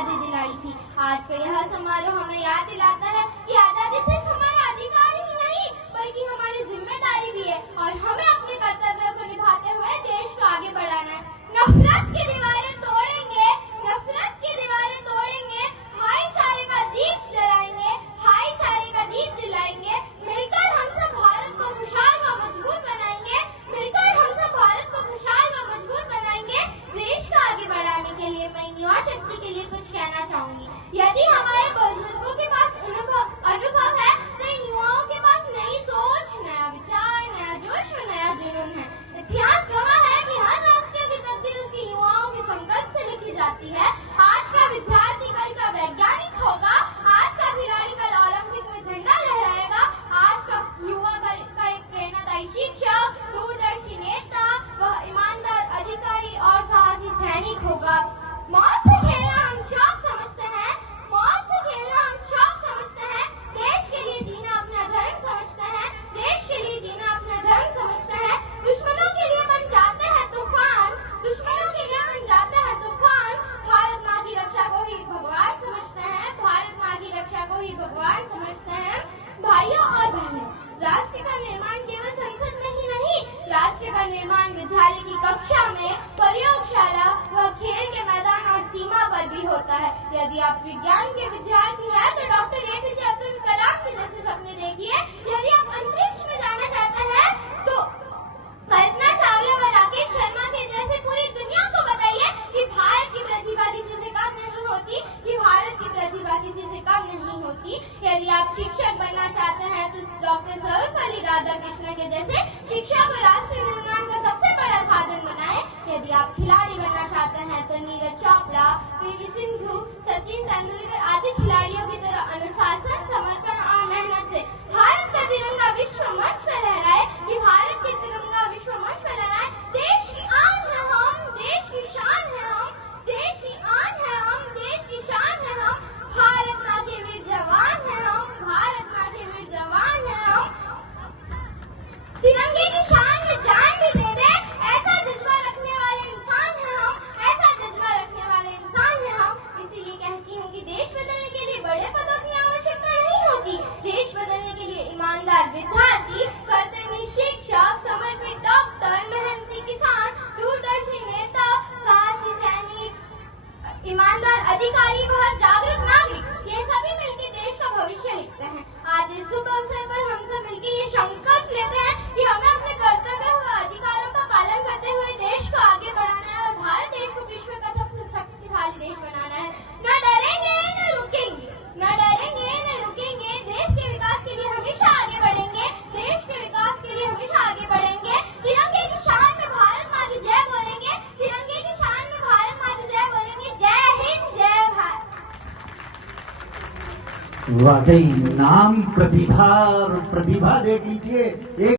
आज़ादी दिलाई थी। आज का यह समारोह हमें याद दिलाता है कि आज़ादी सिर्फ हमारा अधिकार ही नहीं बल्कि हमारी जिम्मेदारी भी है और हमें अपने कर्तव्यों को निभाते हुए देश को आगे बढ़ाना है। नफरत की दीवारें तोड़ेंगे, नफरत की दीवारें तोड़ेंगे, भाईचारे का दीप जलाएंगे, भाईचारे का दीप जलाएंगे। मिलकर हम सब भारत को खुशहाल व मजबूत बनाएंगे, मिलकर हम सब भारत को खुशहाल व मजबूत बनाएंगे। देश को आगे बढ़ाने के लिए मैं युवा शक्ति के लिए कुछ कहना चाहूंगी। यदि हमारे बुजुर्गों के पास अनुभव है तो इन युवाओं के पास नई सोच, नया विचार, नया जोश और नया जुनून है। इतिहास गवाह है कि हर राष्ट्र की तकदीर उसके युवाओं के संकल्प से लिखी जाती है। आज का विद्यार्थी कल का वैज्ञानिक होगा, आज का खिलाड़ी कल ओलंपिक में झंडा लहराएगा, आज का युवा का एक प्रेरणादायी शिक्षक, दूरदर्शी नेता, वह ईमानदार अधिकारी और साहसी सैनिक होगा। मौत से खेलना हम शौक समझते हैं, मौत से खेलना हम शौक समझते हैं। देश के लिए जीना अपना धर्म समझते हैं, देश के लिए जीना अपना धर्म समझते हैं। दुश्मनों के लिए बन जाते हैं तूफान, दुश्मनों के लिए बन जाते हैं तूफान। भारत माँ की रक्षा को ही भगवान समझते हैं, भारत माँ की रक्षा को ही भगवान समझते हैं। भाइयों और बहनों, राष्ट्र का निर्माण केवल संसद में ही नहीं, राष्ट्र का निर्माण विद्यालय की कक्षा में, प्रयोगशाला व खेल के मैदान और सीमा पर भी होता है। यदि आप विज्ञान के विद्यार्थी हैं तो डॉक्टर APJ अब्दुल कलाम के जैसे सपने देखिए। यदि आप अंतरिक्ष में जाना चाहते हैं तो कल्पना चावला व राकेश शर्मा के जैसे पूरी दुनिया को बताइए कि भारत की प्रतिभा किसी से कम नहीं होती, कि भारत की प्रतिभा किसी से कम नहीं होती। यदि आप शिक्षक बनना चाहते हैं तो डॉक्टर सर्वपल्ली राधाकृष्णन के जैसे शिक्षा को राष्ट्र निर्माण का सबसे बड़ा साधन बनाएं। यदि आप खिलाड़ी बनना चाहते हैं तो नीरज चोपड़ा, PV सिंधु, सचिन तेंदुलकर आदि खिलाड़ियों की तरह अनुशासन, समर्पण और मेहनत से भारत का तिरंगा विश्व मंच पर लहराए, कि भारत के तिरंगा विश्व मंच पर लहराए। देश की आन है हम, देश की शान है हम, देश की आन है हम, देश की शान है हम। भारत माँ के वीर जवान है हम, भारत माँ के वीर जवान है हम। तिरंगे की शान में जान भी दे दे, ऐसा जज्बा रखने वाले इंसान है हम, ऐसा जज्बा रखने वाले इंसान है हम। इसीलिए कहती हूँ कि देश बदलने के लिए बड़े पदों की आवश्यकता नहीं होती, देश बदलने के लिए ईमानदार विद्यार्थी, कर्तव्यनिष्ठ शिक्षक, समर्पित डॉक्टर, मेहनती किसान, दूरदर्शी नेता, साहसी सैनिक, ईमानदार अधिकारी व जागरूक नागरिक, ये सभी मिलकर देश का भविष्य लिखते हैं। आज इस शुभ अवसर पर हम सब मिलकर ये संकल्प लेते हैं कि हमें अपने कर्तव्य व अधिकारों का पालन करते हुए देश को आगे बढ़ाना है और भारत देश को विश्व का सबसे शक्तिशाली देश बनाना है। न डरेंगे न रुकेंगे, न डरेंगे न रुकेंगे। देश के विकास के लिए हमेशा आगे बढ़ेंगे, देश के विकास के लिए हमेशा आगे बढ़ेंगे। तिरंगे की शान में भारत माँ की जय बोलेंगे, तिरंगे की शान में भारत माँ की जय बोलेंगे। जय हिंद, जय भारत। वाकई नाम प्रतिभा और प्रतिभा देख लीजिए। एक